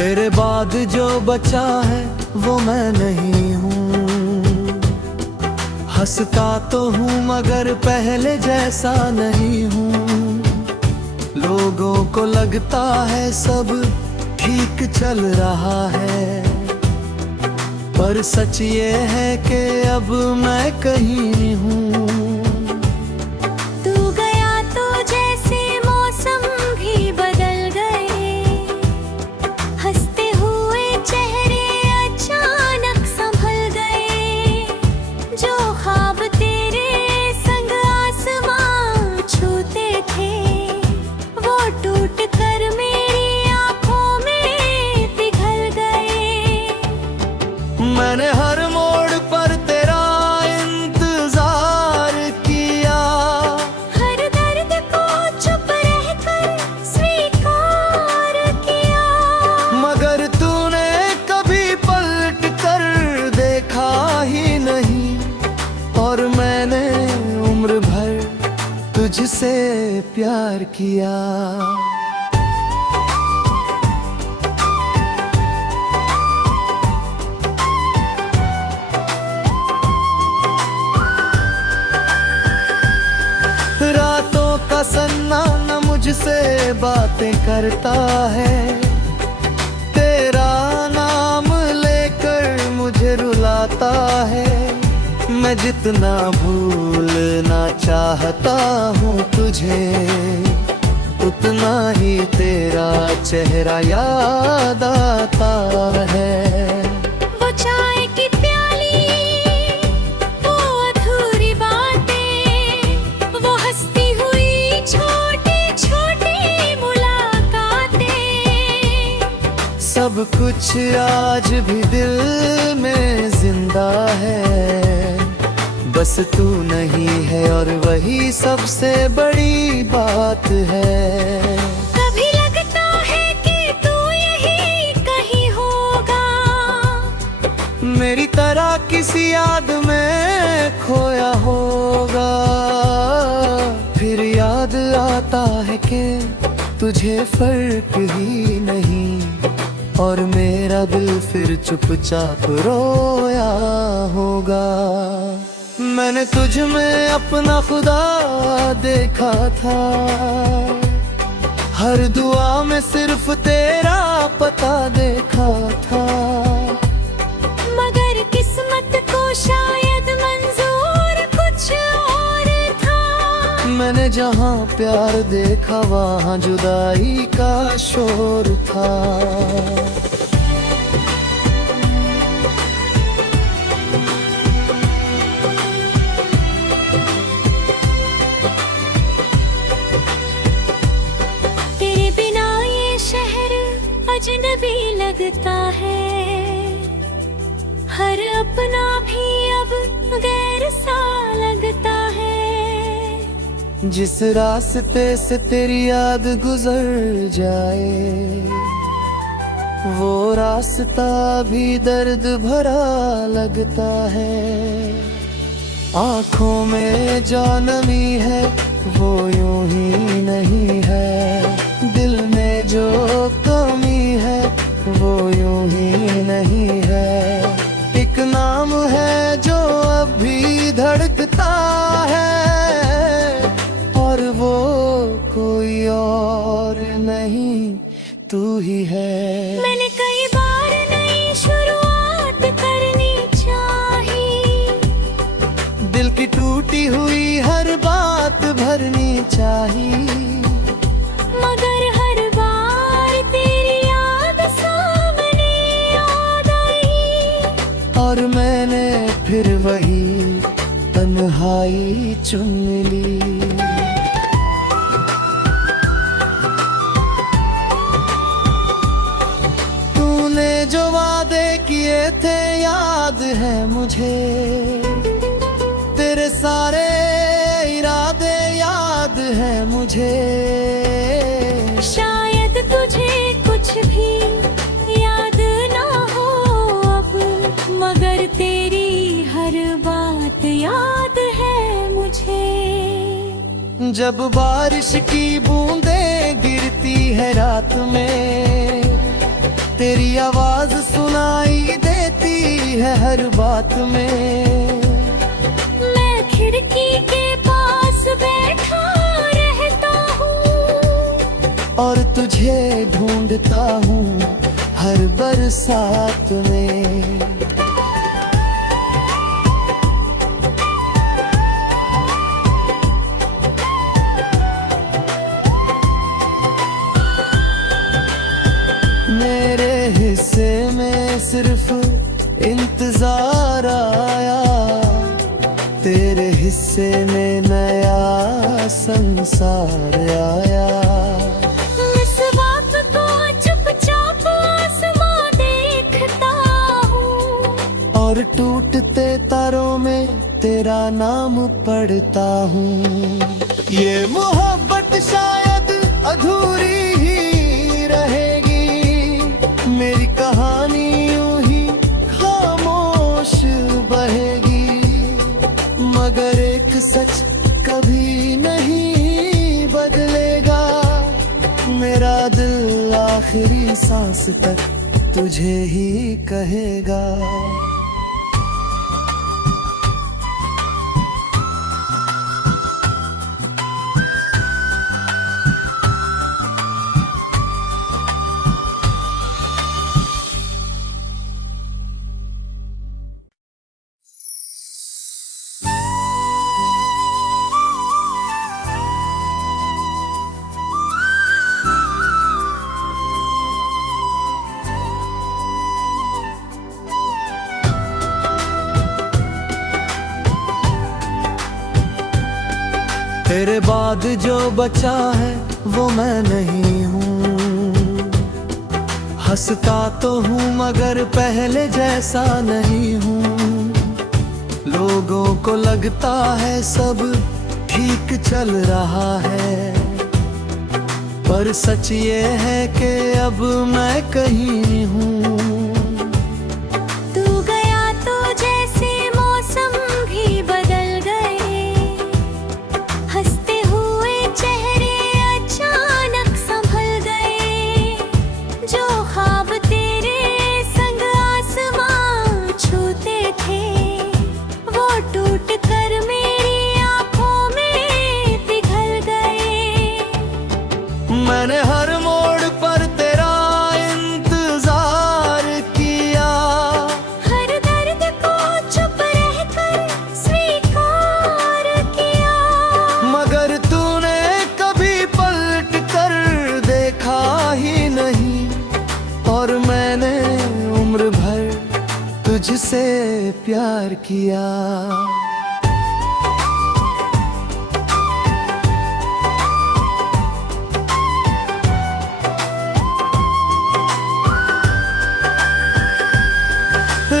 तेरे बाद जो बचा है वो मैं नहीं हूँ। हंसता तो हूँ मगर पहले जैसा नहीं हूँ। लोगों को लगता है सब ठीक चल रहा है, पर सच ये है कि अब मैं कहीं हूँ। मैंने हर मोड़ पर तेरा इंतजार किया, हर दर्द को चुप रहकर स्वीकार किया, मगर तूने कभी पलट कर देखा ही नहीं। और मैंने उम्र भर तुझसे प्यार किया। रातों का सन्ना न मुझसे बातें करता है, तेरा नाम लेकर मुझे रुलाता है। मैं जितना भूलना चाहता हूँ तुझे, उतना ही तेरा चेहरा याद आता है। सब कुछ आज भी दिल में जिंदा है, बस तू नहीं है और वही सबसे बड़ी बात है। कभी लगता है कि तू यही कहीं होगा, मेरी तरह किसी याद में खोया होगा। फिर याद आता है कि तुझे फर्क ही नहीं, और मेरा दिल फिर चुपचाप रोया होगा। मैंने तुझ में अपना खुदा देखा था, हर दुआ में सिर्फ तेरा पता देखा था। मगर किस्मत को शायद मंजूर कुछ और था। मैंने जहाँ प्यार देखा वहाँ जुदाई का शोर था। तेरे बिना ये शहर अजनबी लगता है, हर अपना भी अब गैर सा लगता है। जिस रास्ते से तेरी याद गुजर जाए, वो रास्ता भी दर्द भरा लगता है। आँखों में जो नमी है वो यूं ही नहीं है, दिल में जो कमी है वो यूं ही नहीं है। एक नाम है जो अब भी धड़कता है, और वो कोई और नहीं तू ही है। मैंने कई बार नई शुरुआत करनी चाहिए, दिल की टूटी हुई हर बात भरनी चाहिए, मगर हर बार तेरी याद सामने याद आई, और मैंने फिर वही तन्हाई चुन ली। तूने जो वादे किए थे याद है मुझे, तेरे सारे इरादे याद है मुझे। शायद तुझे कुछ भी याद ना हो अब, मगर तेरी हर बात याद है मुझे। जब बारिश की बूंदें गिरती है रात में, तेरी आवाज सुनाई देती है हर बात में। मैं खिड़की के पास बैठा रहता हूँ और तुझे ढूंढता हूँ हर बरसात में। मेरे हिस्से में सिर्फ इंतजार आया, तेरे हिस्से में नया संसार आया। इस बात को चुपचाप आसमां देखता हूँ और टूटते तारों में तेरा नाम पढ़ता हूँ। ये मोहब्बत शायद अधूरी ही रहेगी, मेरी कहानी यूं ही खामोश बहेगी। मगर एक सच कभी नहीं बदलेगा, मेरा दिल आखिरी सांस तक तुझे ही कहेगा। तेरे बाद जो बचा है वो मैं नहीं हूँ। हंसता तो हूँ मगर पहले जैसा नहीं हूँ। लोगों को लगता है सब ठीक चल रहा है, पर सच ये है कि अब मैं कहीं हूँ। तू गया तो जैसे मौसम भी बदल गए, हंसते हुए चेहरे अचानक संभल गए। जो ख्वाब तेरे संग आसमां छूते थे, वो टूट कर मेरी आंखों में पिघल गए। मैंने हर मोड़ पर तेरा इंतजार किया, हर दर्द को चुप रहकर स्वीकार किया। मगर तूने कभी पलट कर देखा ही नहीं, और मैंने उम्र भर तुझसे प्यार किया।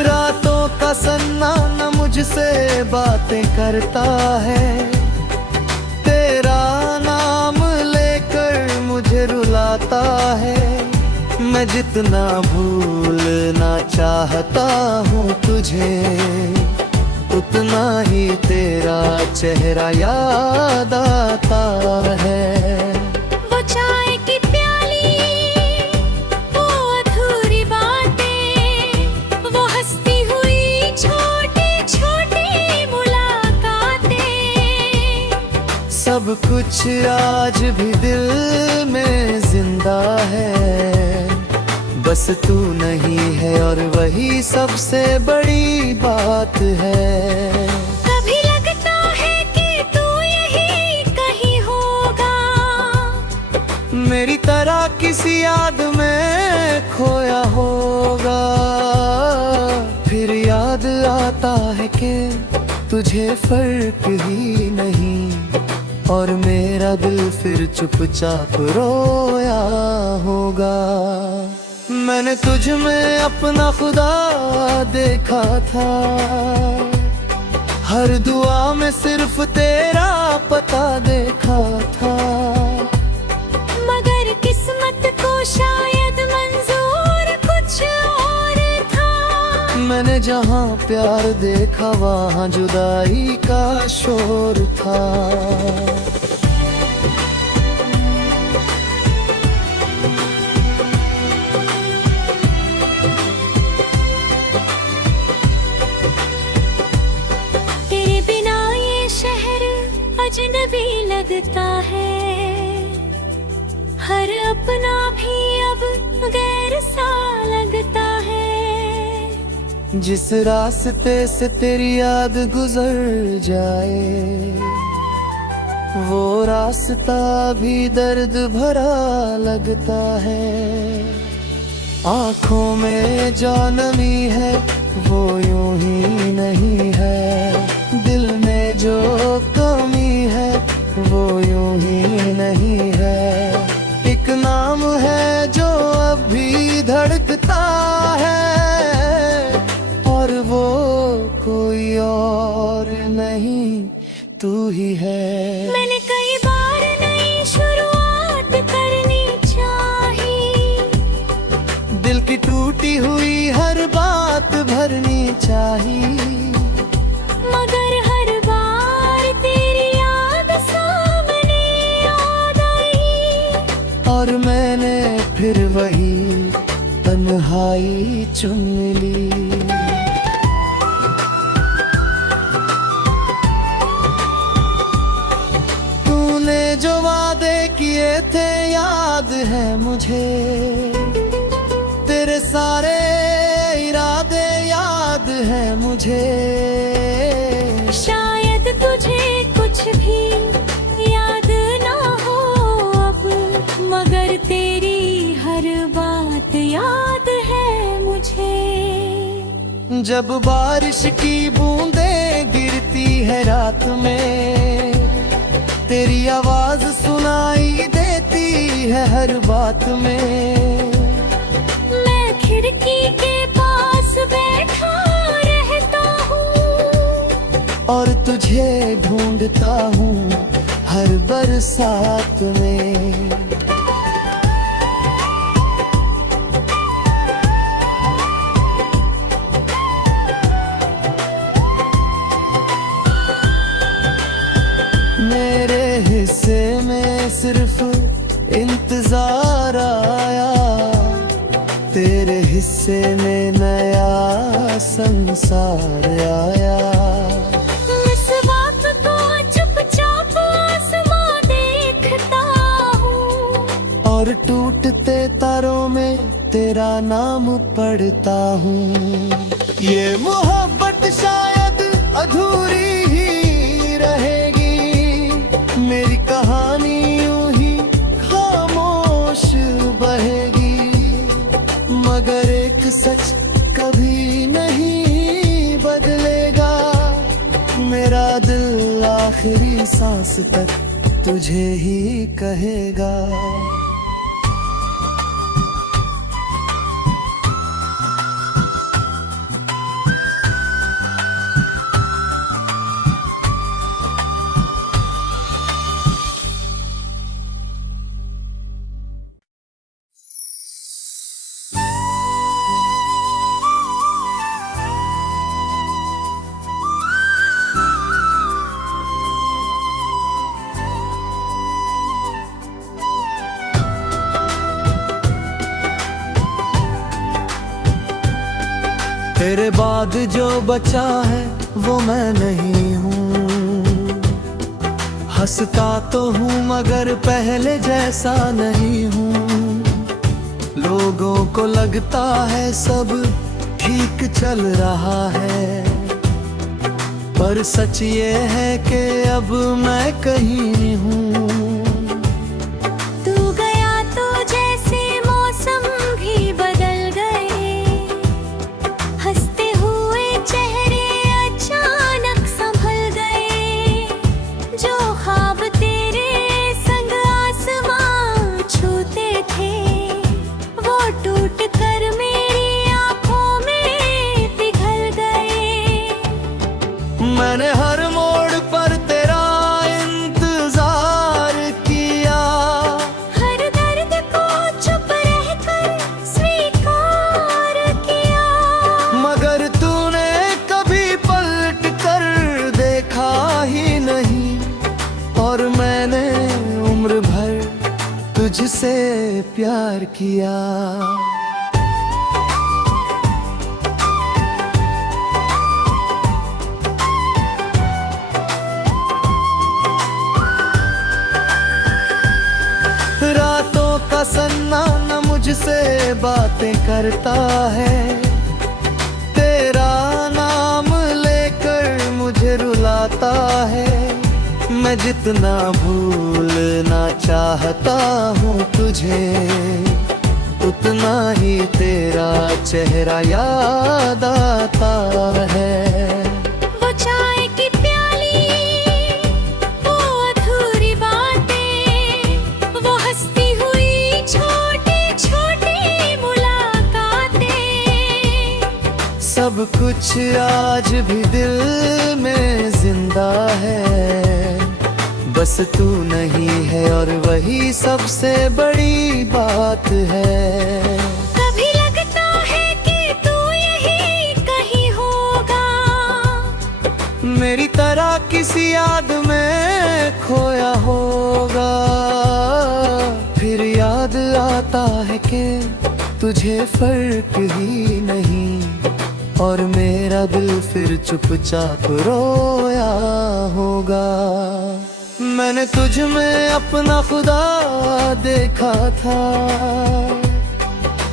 रातों का सन्ना न मुझसे बातें करता है, तेरा नाम लेकर मुझे रुलाता है। मैं जितना भूलना चाहता हूँ तुझे, उतना ही तेरा चेहरा याद आता है। वो चाय की प्याली, वो अधूरी बातें, वो हंसती हुई छोटी छोटी मुलाकातें, सब कुछ आज भी दिल में जिंदा है। बस तू नहीं है और वही सबसे बड़ी बात है। कभी लगता है कि तू यही कहीं होगा, मेरी तरह किसी याद में खोया होगा। फिर याद आता है कि तुझे फर्क ही नहीं, और मेरा दिल फिर चुपचाप रोया होगा। मैंने तुझ में अपना खुदा देखा था, हर दुआ में सिर्फ तेरा पता देखा था। मगर किस्मत को शायद मंजूर कुछ और था। मैंने जहाँ प्यार देखा वहाँ जुदाई का शोर था। हर अपना भी अब गैर सा लगता है। जिस रास्ते से तेरी याद गुजर जाए, वो रास्ता भी दर्द भरा लगता है। आँखों में जो नमी है वो यूं ही नहीं है, दिल में जो कमी है वो यूं ही नहीं है। एक नाम है जो अब भी धड़कता है, और वो कोई और नहीं, तू ही है। मैंने कई बार नई शुरुआत करनी चाहिए, दिल की टूटी हुई हर बात भरनी चाहिए, मगर हर बार तेरी याद सामने याद आई, और मैंने फिर वही तन्हाई चुन ली। तूने जो वादे किए थे याद है मुझे, तेरे सारे इरादे याद है मुझे। शायद तुझे कुछ भी याद ना हो अब, मगर तेरी हर बात याद है मुझे। जब बारिश की बूंदें गिरती है रात में, तेरी आवाज सुनाई देती है हर बात में। मैं खिड़की के पास बैठा रहता हूँ, और तुझे ढूंढता हूँ हर बरसात में। मेरे हिस्से में सिर्फ इंतजार आया, तेरे हिस्से में नया संसार आया। इस बात को चुपचाप आसमां देखता हूँ, और टूटते तारों में तेरा नाम पढ़ता हूँ। ये मोहब्बत शायद अधूरी ही रहेगी, मेरी कहानी यूं ही खामोश बहेगी, मगर एक सच कभी नहीं बदलेगा। मेरा दिल आखिरी सांस तक तुझे ही कहेगा। तेरे बाद जो बचा है वो मैं नहीं हूँ, हंसता तो हूँ मगर पहले जैसा नहीं हूँ। लोगों को लगता है सब ठीक चल रहा है, पर सच ये है कि अब मैं कहीं हूँ। तू गया तो जैसे मौसम भी बदल गए, हंसते हुए चेहरे अचानक संभल गए। जो ख्वाब तेरे संग आसमां छूते थे, वो टूट कर मेरी आंखों में पिघल गए। मैंने हर मोड़ पर तेरा इंतजार किया, हर दर्द को चुप रहकर स्वीकार किया, मगर तूने कभी पलट कर देखा ही नहीं। और मैंने उम्र भर तुझसे प्यार किया। रातों मुझसे बातें करता है, तेरा नाम लेकर मुझे रुलाता है। मैं जितना भूलना चाहता हूँ तुझे, उतना ही तेरा चेहरा याद आता है। वो चाय की प्याली, वो अधूरी बातें, वो हंसती हुई छोटी छोटी मुलाकातें, सब कुछ आज भी दिल में जिंदा है, बस तू नहीं है और वही सबसे बड़ी बात है। कभी लगता है कि तू यही कहीं होगा, मेरी तरह किसी याद में खोया होगा। फिर याद आता है कि तुझे फर्क ही नहीं, और मेरा दिल फिर चुपचाप रोया होगा। मैंने तुझ में अपना खुदा देखा था,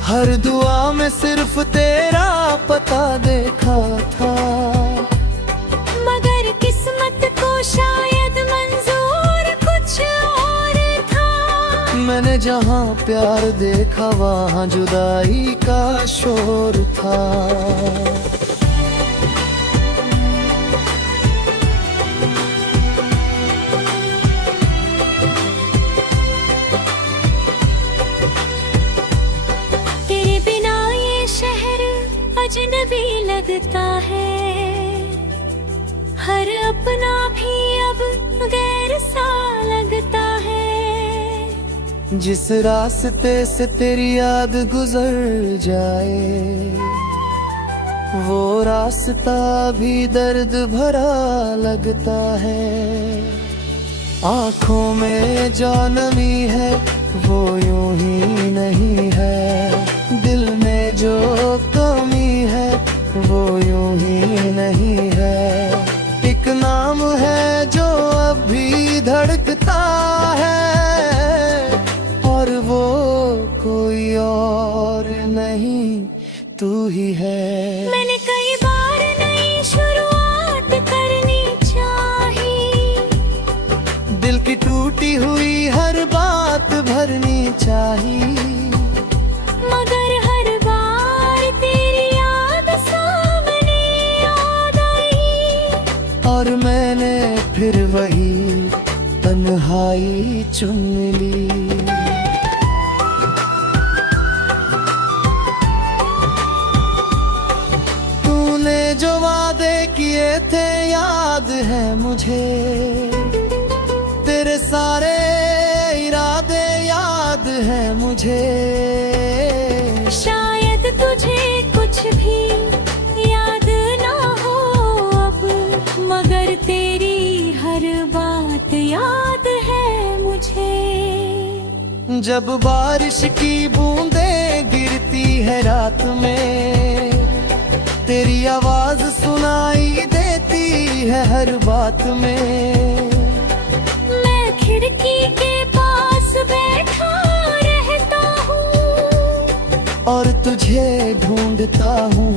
हर दुआ में सिर्फ तेरा पता देखा था। मगर किस्मत को शायद मंजूर कुछ और था। मैंने जहाँ प्यार देखा वहाँ जुदाई का शोर था। तेरे बिना ये शहर अजनबी लगता है, हर अपना भी अब गैर सा लगता है। जिस रास्ते से तेरी याद गुजर जाए, वो रास्ता भी दर्द भरा लगता है। आँखों में जो नमी है वो यूं ही नहीं है, दिल में जो कमी है वो यूं ही नहीं है। एक नाम है जो अब भी धड़कता है, और वो कोई और नहीं तू ही है। मैंने कई बार नई शुरुआत करनी चाहिए, दिल की टूटी हुई हर बात भरनी चाहिए, मगर हर बार तेरी याद सामने याद आई, और मैंने फिर वही तन्हाई चुन ली। तूने जो वादे किए थे याद है मुझे, तेरे सारे इरादे याद है मुझे। शायद तुझे कुछ भी याद ना हो अब, मगर तेरी हर बात याद है मुझे। जब बारिश की बूंदें गिरती है रात में, तेरी आवाज सुनाई देती है हर बात में। मैं खिड़की के पास बैठा रहता हूँ, और तुझे ढूंढता हूँ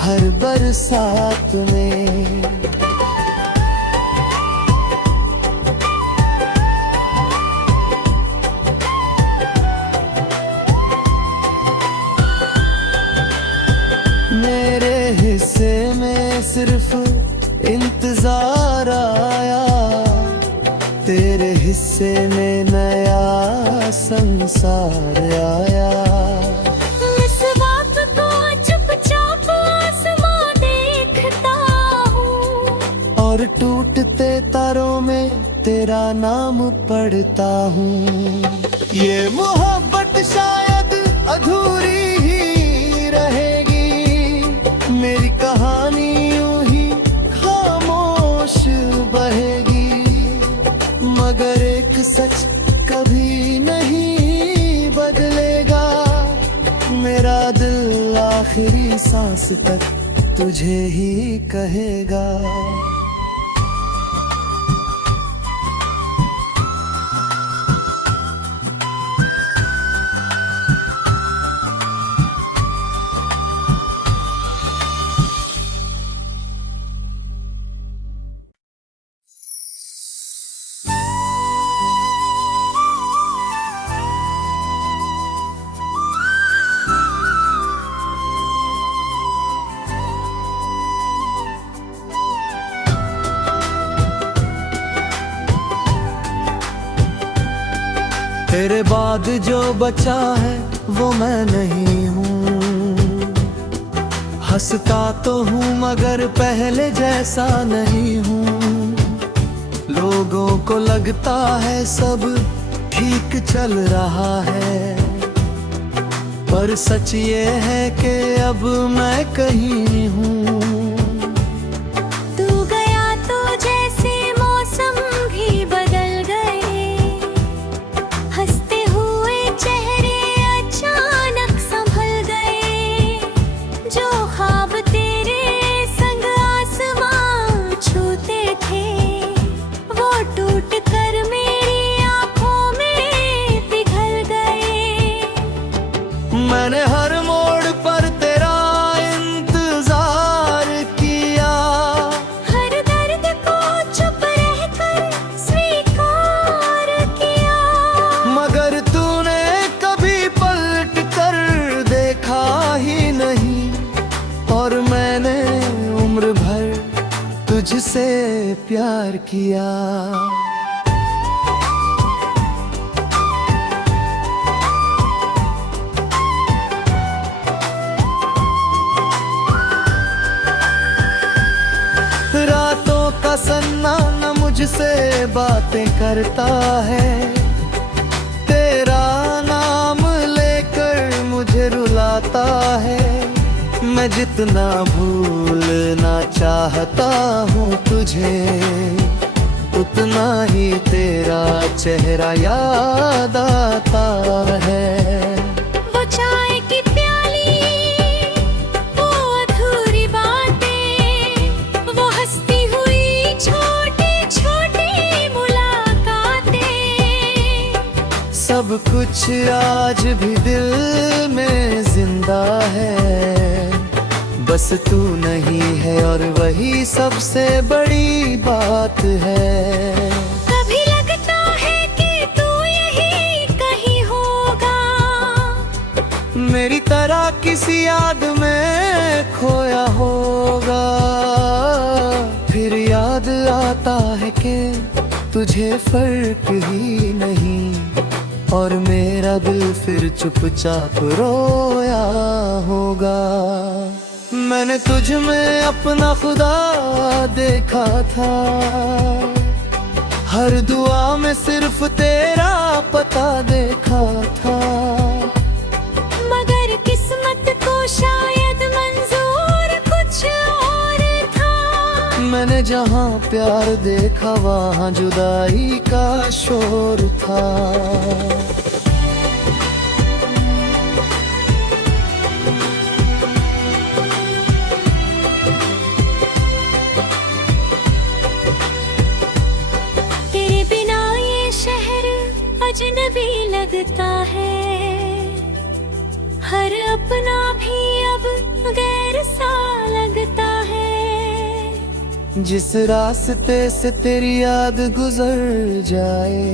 हर बरसात में। मेरे हिस्से में सिर्फ इंतजार आया, तेरे हिस्से में नया संसार आया। इस बात को चुपचाप आसमां देखता हूँ, और टूटते तारों में तेरा नाम पढ़ता हूँ। ये मोहब्बत शायद अधूरी ही रहेगी, मेरी कहानी यूं ही खामोश बहेगी, मगर एक सच कभी नहीं बदलेगा। मेरा दिल आखिरी सांस तक तुझे ही कहेगा। तेरे बाद जो बचा है वो मैं नहीं हूँ। हंसता तो हूँ मगर पहले जैसा नहीं हूँ। लोगों को लगता है सब ठीक चल रहा है, पर सच ये है कि अब मैं कहीं हूँ। तू गया तो जैसे मौसम भी बदल गए, हंसते हुए चेहरे अचानक संभल गए। जो ख्वाब तेरे संग आसमां छूते थे, वो टूट कर मेरी आंखों में पिघल गए। मैंने हर मोड़ पर तेरा इंतजार किया, हर दर्द को चुप रहकर स्वीकार किया। मगर तूने कभी पलट कर देखा ही नहीं, और मैंने उम्र भर तुझसे प्यार किया। रातों का सन्ना न मुझसे बातें करता है, तेरा नाम लेकर मुझे रुलाता है। मैं जितना भूलना चाहता हूँ तुझे, उतना ही तेरा चेहरा याद आता है। वो चाय की प्याली, वो अधूरी बातें, वो हंसती हुई छोटी छोटी मुलाकातें, सब कुछ आज भी दिल में जिंदा है। बस तू नहीं है और वही सबसे बड़ी बात है। कभी लगता है कि तू यही कहीं होगा, मेरी तरह किसी याद में खोया होगा। फिर याद आता है कि तुझे फर्क ही नहीं, और मेरा दिल फिर चुपचाप रोया होगा। मैंने तुझ में अपना खुदा देखा था, हर दुआ में सिर्फ तेरा पता देखा था। मगर किस्मत को शायद मंजूर कुछ और था। मैंने जहाँ प्यार देखा वहाँ जुदाई का शोर था। तेरे बिना ये शहर अजनबी लगता है, हर अपना भी अब गैर सा लगता है। जिस रास्ते से तेरी याद गुजर जाए,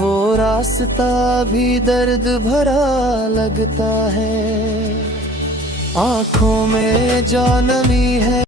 वो रास्ता भी दर्द भरा लगता है। आँखों में जो नमी है